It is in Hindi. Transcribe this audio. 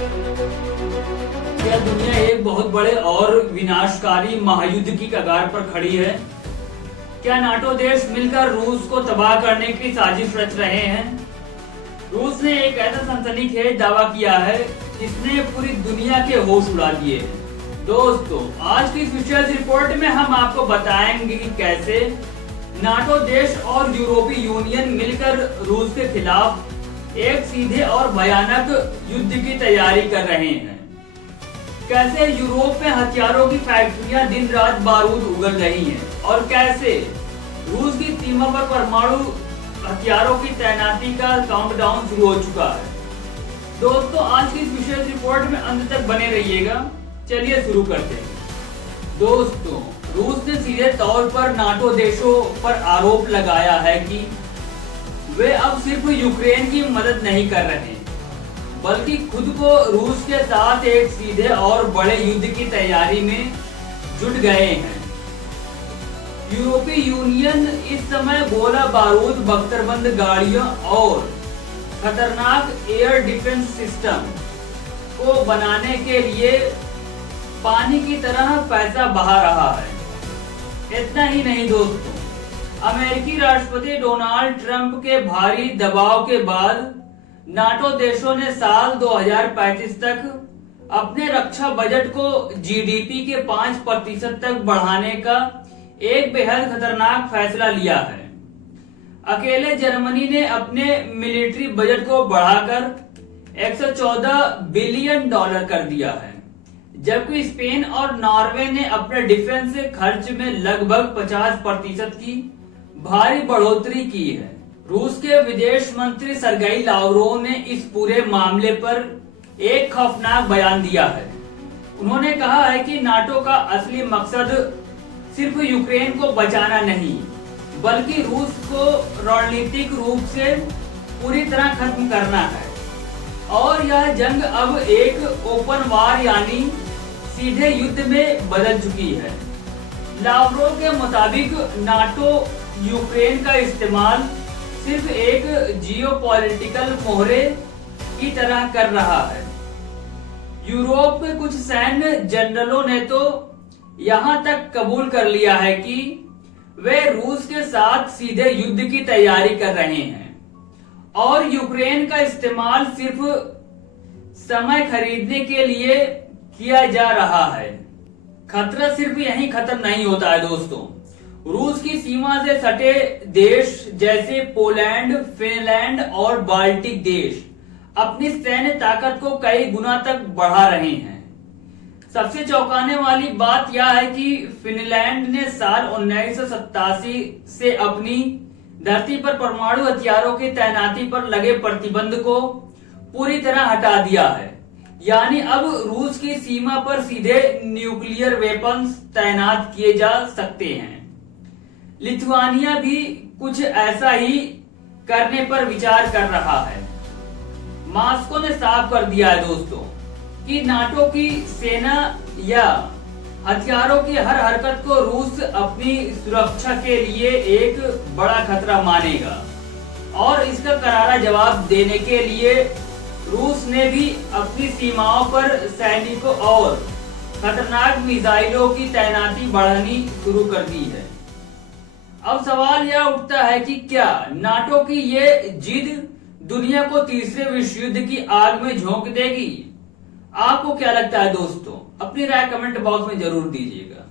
क्या दुनिया एक बहुत बड़े और विनाशकारी महायुद्ध की कगार पर खड़ी है? क्या नाटो देश मिलकर रूस को तबाह करने की साजिश रच रहे हैं? रूस ने एक ऐसा सनसनीखेज दावा किया है जिसने पूरी दुनिया के होश उड़ा दिए हैं। दोस्तों, आज की इस विशेष रिपोर्ट में हम आपको बताएंगे कि कैसे नाटो देश और यूरोपीय यूनियन मिलकर रूस के खिलाफ एक सीधे और भयानक युद्ध की तैयारी कर रहे हैं। कैसे यूरोप में हथियारों की फैक्ट्रियां दिन रात बारूद उगल रही हैं और कैसे रूस की सीमा पर परमाणु हथियारों की तैनाती का काउंटडाउन शुरू हो चुका है। दोस्तों, आज की इस विशेष रिपोर्ट में अंत तक बने रहिएगा। चलिए शुरू करते हैं। दोस्तों, रूस ने सीधे तौर पर नाटो देशों पर आरोप लगाया है कि वे अब सिर्फ यूक्रेन की मदद नहीं कर रहे बल्कि खुद को रूस के साथ एक सीधे और बड़े युद्ध की तैयारी में जुट गए हैं। यूरोपीय यूनियन इस समय गोला बारूद, बख्तरबंद गाड़ियों और खतरनाक एयर डिफेंस सिस्टम को बनाने के लिए पानी की तरह पैसा बहा रहा है। इतना ही नहीं दोस्तों, अमेरिकी राष्ट्रपति डोनाल्ड ट्रंप के भारी दबाव के बाद नाटो देशों ने साल 2035 तक अपने रक्षा बजट को जीडीपी के 5% तक बढ़ाने का एक बेहद खतरनाक फैसला लिया है। अकेले जर्मनी ने अपने मिलिट्री बजट को बढ़ाकर 114 बिलियन डॉलर कर दिया है, जबकि स्पेन और नॉर्वे ने अपने डिफेंस खर्च में लगभग 50% की भारी बढ़ोतरी की है। रूस के विदेश मंत्री सरगेई लावरोव ने इस पूरे मामले पर एक खौफनाक बयान दिया है। उन्होंने कहा है कि नाटो का असली मकसद सिर्फ यूक्रेन को बचाना नहीं, बल्कि रूस को रणनीतिक रूप से पूरी तरह खत्म करना है। और यह जंग अब एक ओपन वार यानी सीधे युद्ध में बदल चुकी है। लावरोव के मुताबिक नाटो यूक्रेन का इस्तेमाल सिर्फ एक जियोपॉलिटिकल मोहरे की तरह कर रहा है। यूरोप के कुछ सैन्य जनरलों ने तो यहां तक कबूल कर लिया है कि वे रूस के साथ सीधे युद्ध की तैयारी कर रहे हैं और यूक्रेन का इस्तेमाल सिर्फ समय खरीदने के लिए किया जा रहा है। खतरा सिर्फ यहीं खत्म नहीं होता है दोस्तों। रूस की सीमा से सटे देश जैसे पोलैंड, फिनलैंड और बाल्टिक देश अपनी सैन्य ताकत को कई गुना तक बढ़ा रहे हैं। सबसे चौंकाने वाली बात यह है कि फिनलैंड ने साल 1987 से अपनी धरती पर परमाणु हथियारों की तैनाती पर लगे प्रतिबंध को पूरी तरह हटा दिया है। यानी अब रूस की सीमा पर सीधे न्यूक्लियर वेपन्स तैनात किए जा सकते हैं। लिथुआनिया भी कुछ ऐसा ही करने पर विचार कर रहा है। मॉस्को ने साफ कर दिया है दोस्तों कि नाटो की सेना या हथियारों की हर हरकत को रूस अपनी सुरक्षा के लिए एक बड़ा खतरा मानेगा और इसका करारा जवाब देने के लिए रूस ने भी अपनी सीमाओं पर सैनिकों और खतरनाक मिसाइलों की तैनाती बढ़ानी शुरू कर दी है। अब सवाल यह उठता है कि क्या नाटो की ये जिद दुनिया को तीसरे विश्व युद्ध की आग में झोंक देगी? आपको क्या लगता है दोस्तों? अपनी राय कमेंट बॉक्स में जरूर दीजिएगा।